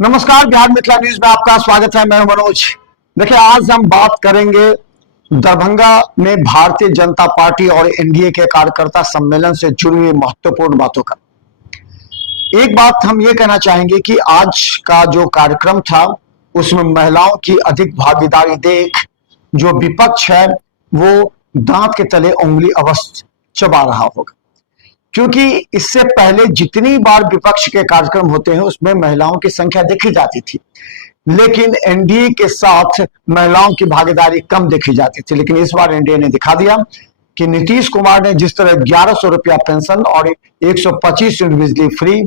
नमस्कार, बिहार मिथिला न्यूज में आपका स्वागत है। मैं हूं मनोज। देखिए, आज हम बात करेंगे दरभंगा में भारतीय जनता पार्टी और एनडीए के कार्यकर्ता सम्मेलन से जुड़ी हुई महत्वपूर्ण बातों का। एक बात हम ये कहना चाहेंगे कि आज का जो कार्यक्रम था उसमें महिलाओं की अधिक भागीदारी देख जो विपक्ष है वो दांत के तले उंगली अवश्य चबा रहा होगा, क्योंकि इससे पहले जितनी बार विपक्ष के कार्यक्रम होते हैं उसमें महिलाओं की संख्या देखी जाती थी, लेकिन एनडीए के साथ महिलाओं की भागीदारी कम देखी जाती थी। लेकिन इस बार एनडीए ने दिखा दिया कि नीतीश कुमार ने जिस तरह 1100 रुपया पेंशन और 125 यूनिट बिजली फ्री,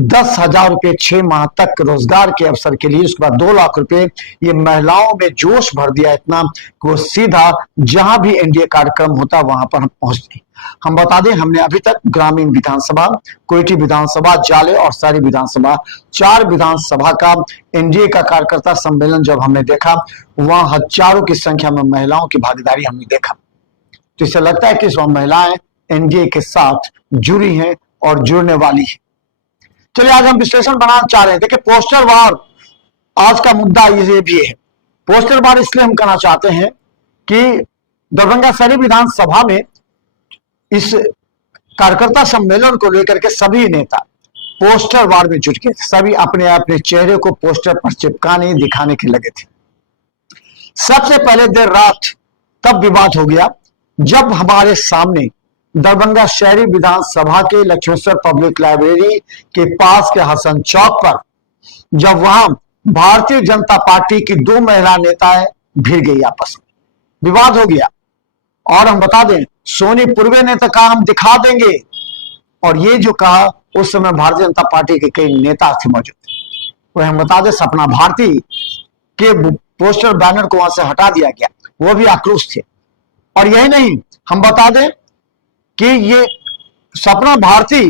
10,000 रुपये 6 माह तक रोजगार के अवसर के लिए, उसके बाद 2 लाख रुपए, ये महिलाओं में जोश भर दिया इतना कि वो सीधा जहां भी एनडीए कार्यक्रम होता वहां पर हम पहुंचते। हम बता दें, हमने अभी तक ग्रामीण विधानसभा, कोयटी विधानसभा, जाले और सारी विधानसभा, 4 विधानसभा का एनडीए का कार्यकर्ता सम्मेलन जब हमने देखा, वहां हजारों की संख्या में महिलाओं की भागीदारी हमने देखा। तो इससे लगता है कि इस वक्त महिलाएं एनडीए के साथ जुड़ी हैं और जुड़ने वाली है। चलिए, आज हम विश्लेषण बनाना चाह रहे हैं। देखिए, पोस्टर वार आज का मुद्दा ये भी है। पोस्टर वार इसलिए हम कहना चाहते हैं कि दरभंगा शहरी विधानसभा में इस कार्यकर्ता सम्मेलन को लेकर के सभी नेता पोस्टर वार में जुट गए थे। सभी अपने अपने चेहरे को पोस्टर पर चिपकाने दिखाने के लगे थे। सबसे पहले देर रात तब विवाद हो गया जब हमारे सामने दरभंगा शहरी विधानसभा के लक्ष्मेश्वर पब्लिक लाइब्रेरी के पास के हसन चौक पर जब वहां भारतीय जनता पार्टी की 2 महिला नेताएं भिड़ गई, आपस में विवाद हो गया। और हम बता दें, सोनी पूर्वे ने तो कहा हम दिखा देंगे, और ये जो कहा उस समय भारतीय जनता पार्टी के कई नेता थे मौजूद। वह हम बता दें, सपना भारती के पोस्टर बैनर को वहां से हटा दिया गया, वो भी आक्रोश थे। और यही नहीं, हम बता दें कि ये सपना भारती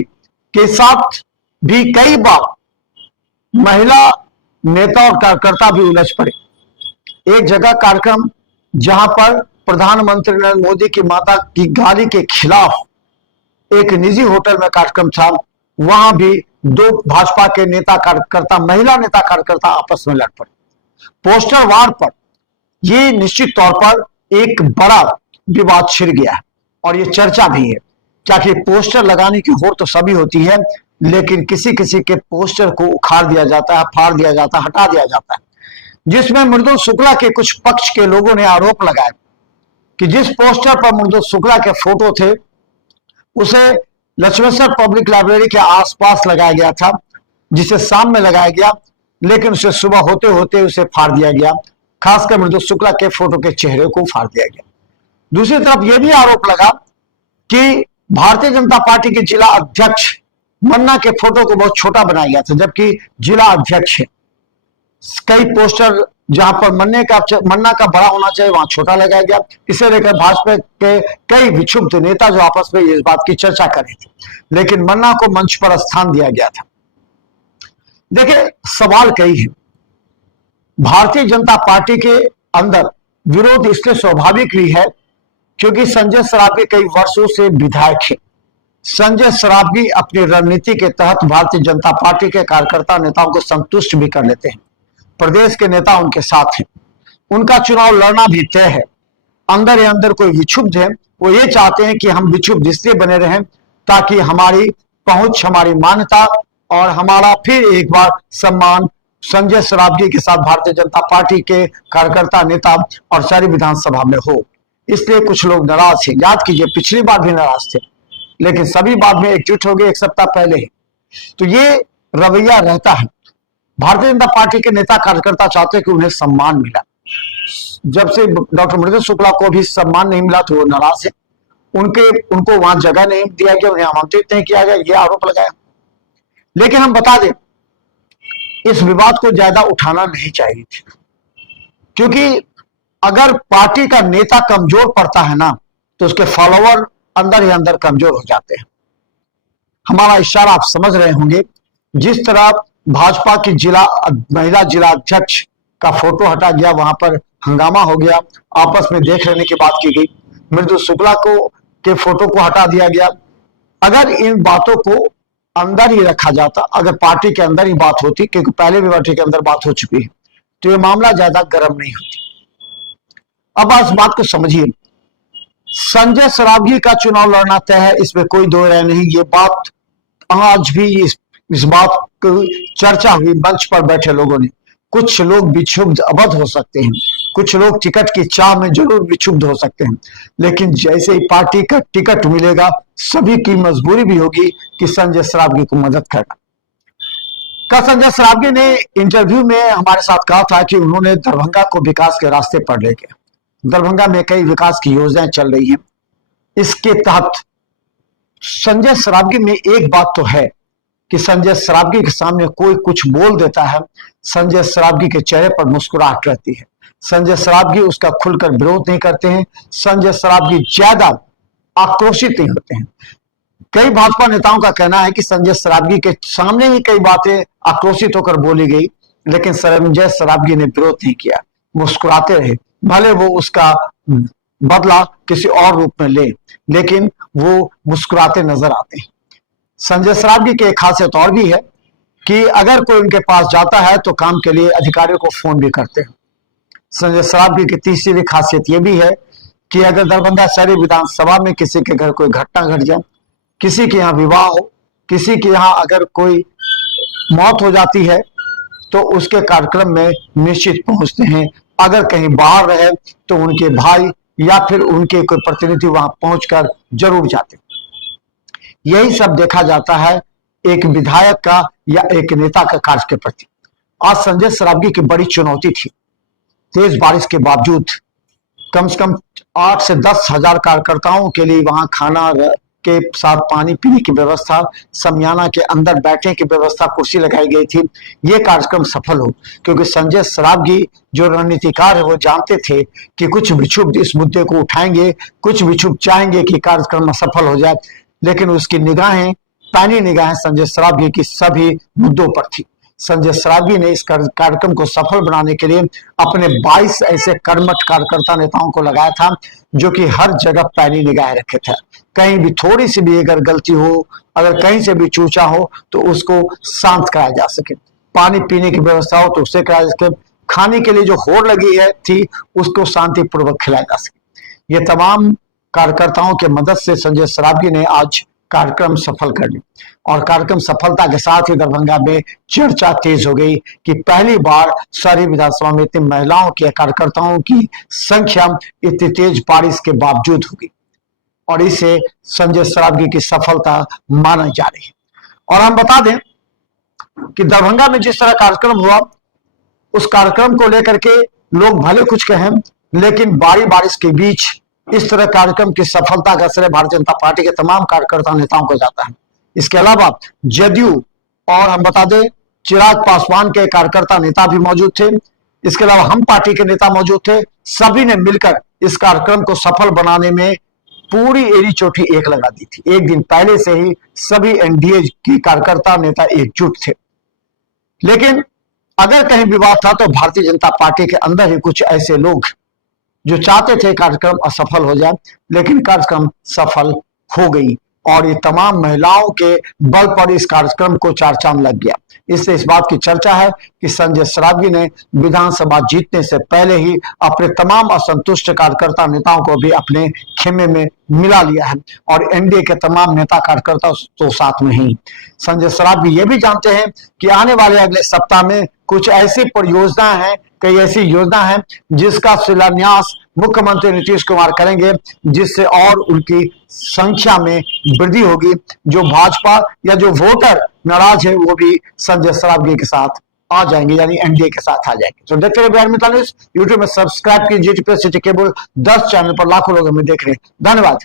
के साथ भी कई बार महिला नेता और कार्यकर्ता भी उलझ पड़े। एक जगह कार्यक्रम जहां पर प्रधानमंत्री नरेंद्र मोदी की माता की गाली के खिलाफ एक निजी होटल में कार्यक्रम था, वहां भी 2 भाजपा के नेता कार्यकर्ता, महिला नेता कार्यकर्ता आपस में लड़ पड़े। पोस्टर वार पर यह निश्चित तौर पर एक बड़ा विवाद छिड़ गया है और ये चर्चा भी है। क्या कि पोस्टर लगाने की होड़ तो सभी होती है, लेकिन किसी किसी के पोस्टर को उखाड़ दिया जाता है, फाड़ दिया जाता है, हटा दिया जाता है। जिसमें मृदुल शुक्ला के कुछ पक्ष के लोगों ने आरोप लगाया कि जिस पोस्टर पर मृदुल शुक्ला के फोटो थे उसे लक्ष्मेश्वर पब्लिक लाइब्रेरी के आसपास लगाया गया था, जिसे शाम में लगाया गया, लेकिन उसे सुबह होते होते उसे फाड़ दिया गया। खासकर मृदुल शुक्ला के फोटो के चेहरे को फाड़ दिया गया। दूसरी तरफ यह भी आरोप लगा कि भारतीय जनता पार्टी के जिला अध्यक्ष मन्ना के फोटो को बहुत छोटा बनाया गया था, जबकि जिला अध्यक्ष है। कई पोस्टर जहां पर मन्ना का बड़ा होना चाहिए वहां छोटा लगाया गया। इसे लेकर भाजपा के कई विक्षुब्ध नेता जो आपस में इस बात की चर्चा कर रहे थे, लेकिन मन्ना को मंच पर स्थान दिया गया था। देखिए, सवाल कई है। भारतीय जनता पार्टी के अंदर विरोध इसलिए स्वाभाविक भी है क्योंकि संजय सरावगी कई वर्षों से विधायक है। संजय सरावगी अपनी रणनीति के तहत भारतीय जनता पार्टी के कार्यकर्ता नेताओं को संतुष्ट भी कर लेते हैं। प्रदेश के नेता उनके साथ हैं, उनका चुनाव लड़ना भी तय है। अंदर ही अंदर कोई विक्षुब्ध है, वो ये चाहते हैं कि हम विक्षुब्ध इसलिए बने रहें ताकि हमारी पहुंच, हमारी मान्यता और हमारा फिर एक बार सम्मान संजय सरावगी के साथ भारतीय जनता पार्टी के कार्यकर्ता नेता और सारी विधानसभा में हो। इसलिए कुछ लोग नाराज हैं। याद कीजिए, पिछली बार भी नाराज थे, लेकिन सभी बाद में एकजुट हो गए एक सप्ताह पहले ही। तो ये रवैया रहता है। भारतीय जनता पार्टी के नेता कार्यकर्ता चाहते हैं कि उन्हें सम्मान मिला। जब से डॉक्टर मृदुल शुक्ला को भी सम्मान नहीं मिला तो वो नाराज है। उनको वहां जगह नहीं दिया गया, उन्हें आमंत्रित नहीं किया गया, ये आरोप लगाया। लेकिन हम बता दें, इस विवाद को ज्यादा उठाना नहीं चाहिए था, क्योंकि अगर पार्टी का नेता कमजोर पड़ता है ना तो उसके फॉलोअर अंदर ही अंदर कमजोर हो जाते हैं। हमारा इशारा आप समझ रहे होंगे। जिस तरह भाजपा की महिला जिला अध्यक्ष का फोटो हटा गया, वहां पर हंगामा हो गया, आपस में देख लेने की बात की गई। मृदुल शुक्ला के फोटो को हटा दिया गया। अगर इन बातों को अंदर ही रखा जाता, अगर पार्टी के अंदर ही बात होती, क्योंकि पहले भी पार्टी के अंदर बात हो चुकी है, तो ये मामला ज्यादा गर्म नहीं होती। अब इस बात को समझिए, संजय सरावगी का चुनाव लड़ना तय है, इसमें कोई दो राय नहीं। ये बात आज भी इस बात की चर्चा हुई मंच पर बैठे लोगों ने। कुछ लोग विक्षुब्ध अवध हो सकते हैं, कुछ लोग टिकट की चाह में जरूर विक्षुब्ध हो सकते हैं, लेकिन जैसे ही पार्टी का टिकट मिलेगा, सभी की मजबूरी भी होगी कि संजय सरावगी को मदद करना। कल संजय सरावगी ने इंटरव्यू में हमारे साथ कहा था कि उन्होंने दरभंगा को विकास के रास्ते पर ले गया। दरभंगा में कई विकास की योजनाएं चल रही हैं, इसके तहत संजय सरावगी में एक बात तो है कि संजय सरावगी के सामने कोई कुछ बोल देता है, संजय सरावगी के चेहरे पर मुस्कुराहट रहती है। संजय सरावगी उसका खुलकर विरोध नहीं करते हैं, संजय सरावगी ज्यादा आक्रोशित नहीं होते हैं। कई भाजपा नेताओं का कहना है कि संजय सरावगी के सामने ही कई बातें आक्रोशित होकर बोली गई, लेकिन संजय सरावगी ने विरोध नहीं किया, मुस्कुराते रहे। भले वो उसका बदला किसी और रूप में ले, लेकिन वो मुस्कुराते नजर आते हैं। संजय सरावगी की एक खासियत और भी है कि अगर कोई उनके पास जाता है तो काम के लिए अधिकारियों को फोन भी करते हैं। संजय सरावगी की तीसरी खासियत यह भी है कि अगर दरभंगा शहरी विधानसभा में किसी के घर कोई घटना घट जाए, किसी के यहाँ विवाह हो, किसी के यहाँ अगर कोई मौत हो जाती है, तो उसके कार्यक्रम में निश्चित पहुंचते हैं। अगर कहीं बाहर रहे तो उनके भाई या फिर उनके कोई प्रतिनिधि वहां पहुंचकर जरूर जाते। यही सब देखा जाता है एक विधायक का या एक नेता का कार्य के प्रति। आज संजय सरावगी की बड़ी चुनौती थी, तेज बारिश के बावजूद कम से कम 8 से 10 हजार कार्यकर्ताओं के लिए वहां खाना के साथ पानी पीने की व्यवस्था, समियाना के अंदर बैठने की व्यवस्था, कुर्सी लगाई गई थी। ये कार्यक्रम सफल हो, क्योंकि संजय सरावगी जो रणनीतिकार है वो जानते थे कि कुछ विक्षुब्ध इस मुद्दे को उठाएंगे, कुछ विक्षुब्ध चाहेंगे कि कार्यक्रम सफल हो जाए, लेकिन उसकी निगाहें, पैनी निगाहें संजय सरावगी की सभी मुद्दों पर थी। संजय सरावगी ने इस कार्यक्रम को सफल बनाने के लिए अपने 22 ऐसे कर्मठ कार्यकर्ता नेताओं को लगाया था, जो कि हर जगह पैनी निगाहें रखे थे। कहीं भी थोड़ी सी भी अगर गलती हो, अगर कहीं से भी चूचा हो, तो उसको शांत कराया जा सके। पानी पीने की व्यवस्था हो तो उसे कराया जा सके। खाने के लिए जो होड़ लगी है थी, उसको शांतिपूर्वक खिलाया जा सके। ये तमाम कार्यकर्ताओं के मदद से संजय सरावगी ने आज कार्यक्रम सफल कर ली, और कार्यक्रम सफलता के साथ ही दरभंगा में चर्चा तेज हो गई कि पहली बार शहरी विधानसभा में इतनी महिलाओं के कार्यकर्ताओं की संख्या इतनी तेज बारिश के बावजूद होगी, और इसे संजय सरावगी की सफलता मानी जा रही है। और हम बता दें कि दरभंगा में जिस तरह कार्यक्रम हुआ, उस कार्यक्रम को लेकर के लोग भले कुछ कहें, लेकिन बारिश के बीच इस तरह कार्यक्रम की सफलता का श्रेय भारतीय जनता पार्टी के तमाम कार्यकर्ता नेताओं को जाता है। इसके अलावा जदयू और हम बता दें चिराग पासवान के कार्यकर्ता नेता भी मौजूद थे, इसके अलावा हम पार्टी के नेता मौजूद थे। सभी ने मिलकर इस कार्यक्रम को सफल बनाने में पूरी एड़ी चोटी एक लगा दी थी। एक दिन पहले से ही सभी एनडीए की कार्यकर्ता नेता एकजुट थे। लेकिन अगर कहीं विवाद था तो भारतीय जनता पार्टी के अंदर ही कुछ ऐसे लोग जो चाहते थे कार्यक्रम असफल हो जाए, लेकिन कार्यक्रम सफल हो गई, और ये तमाम महिलाओं के बल पर इस कार्यक्रम को चार चांद लग गया। इससे इस बात की चर्चा है कि संजय सरावगी ने विधानसभा जीतने से पहले ही अपने तमाम असंतुष्ट कार्यकर्ता नेताओं को भी अपने खेमे में मिला लिया है, और एनडीए के तमाम नेता कार्यकर्ता तो साथ में ही। संजय सरावगी ये भी जानते हैं कि आने वाले अगले सप्ताह में कुछ ऐसी परियोजनाएं हैं, कई ऐसी योजना है जिसका शिलान्यास मुख्यमंत्री नीतीश कुमार करेंगे, जिससे और उनकी संख्या में वृद्धि होगी। जो भाजपा या जो वोटर नाराज है वो भी संजय सरावगी के साथ आ जाएंगे, यानी एनडीए के साथ आ जाएंगे। तो देखते रहिए बिहार मित्र न्यूज। यूट्यूब में सब्सक्राइब कीजिए, सिटी केबल 10 चैनल पर लाखों लोग हमें देख रहे हैं। धन्यवाद।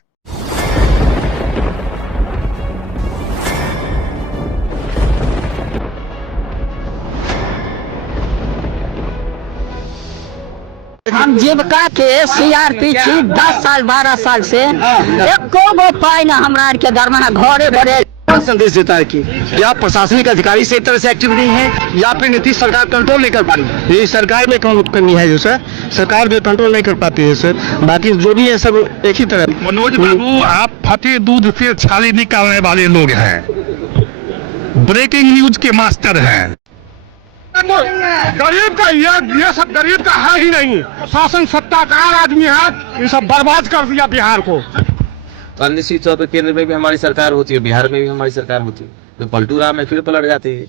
हम जीविका के सीआरपी छी 10 साल 12 साल से एको गो पाई ना हमरा के दरमाहा घरे भरे। संदेश देता है कि या प्रशासनिक अधिकारी से तरह से एक्टिव नहीं है, या फिर नीतीश सरकार कंट्रोल नहीं कर पा रही है। ये सरकार में कमी है जो सर, सरकार में कंट्रोल नहीं कर पाती है सर। बाकी जो भी है सब एक ही तरह। मनोज बाबू, आप फटे दूध से छाली निकालने वाले लोग हैं। ब्रेकिंग न्यूज के मास्टर हैं। गरीब का ये सब गरीब का है ही नहीं। शासन सत्ताकार आदमी है, ये सब बर्बाद कर दिया बिहार को। निश्चित तौर पर केंद्र में भी हमारी सरकार होती है, बिहार में भी हमारी सरकार होती है, तो पलटू राम में फिर पलट जाती है।